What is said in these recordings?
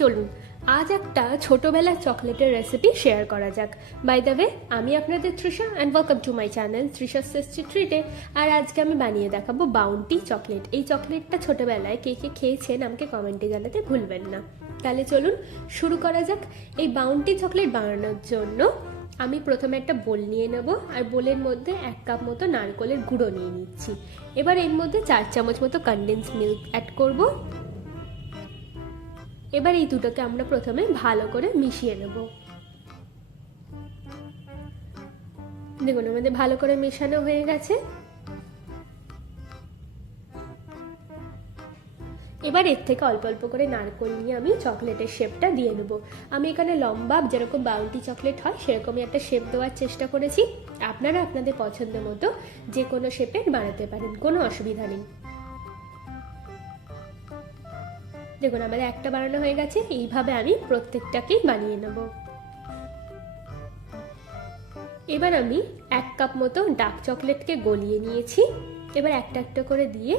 চলুন আজ একটা ছোটবেলার চকলেটের রেসিপি শেয়ার করা যাক। বাই দ্য ওয়ে, আমি আপনাদের Trisha and welcome to my channel Trisha's tasty ট্রিটে। আর আজকে আমি বানিয়ে দেখাবো বাউন্টি চকলেট। এই চকলেটটা ছোটবেলায় কে কে খেয়েছেন আমাকে কমেন্টে জানাতে ভুলবেন না। তাহলে চলুন শুরু করা যাক। এই বাউন্টি চকলেট বানানোর জন্য আমি প্রথমে একটা বোল নিয়ে নেব, আর বোলের মধ্যে 1 কাপ মতো নারকেলের গুঁড়ো নিয়ে নিচ্ছি। এবার এর মধ্যে 4 চামচ মতো কনডেন্স মিল্ক অ্যাড করব। এবার এই দুটোকে আমরা প্রথমে ভালো করে মিশিয়ে নেব। দেখুন আমাদের ভালো করে মেশানো হয়ে গেছে। এবার এর থেকে অল্প অল্প করে নারকেল নিয়ে আমি চকলেটের শেপটা দিয়ে নেব। আমি এখানে লম্বা যেরকম বাউন্টি চকলেট হয় সেরকমই একটা শেপ দেওয়ার চেষ্টা করেছি। আপনারা আপনাদের পছন্দ মতো যে কোনো শেপের বানাতে পারেন, কোনো অসুবিধা নেই। দেখুন আমাদের একটা বানানো হয়ে গেছে। এইভাবে আমি প্রত্যেকটাকেই বানিয়ে নেব। এবার আমি 1 কাপ মতো ডার্ক চকলেটকে গলিয়ে নিয়েছি। এবার একটা একটা করে দিয়ে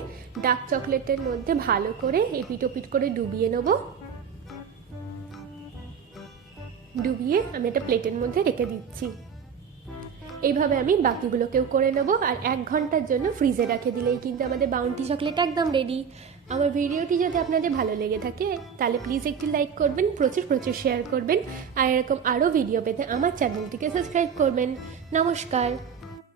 ডার্ক চকলেটের মধ্যে ভালো করে এপিট ওপিট করে ডুবিয়ে নেব। ডুবিয়ে আমি একটা প্লেটের মধ্যে রেখে দিচ্ছি। এইভাবে আমি বাকিগুলোকেও করে নেব। আর 1 ঘন্টার জন্য ফ্রিজে রেখে দিলেই কিন্তু আমাদের বাউন্টি চকলেট একদম রেডি। আমার ভিডিওটি যদি আপনাদের ভালো লেগে থাকে তাহলে প্লিজ একটি লাইক করবেন, প্রচুর প্রচুর শেয়ার করবেন, আর এরকম আরও ভিডিও পেতে আমার চ্যানেলটিকে সাবস্ক্রাইব করবেন। নমস্কার।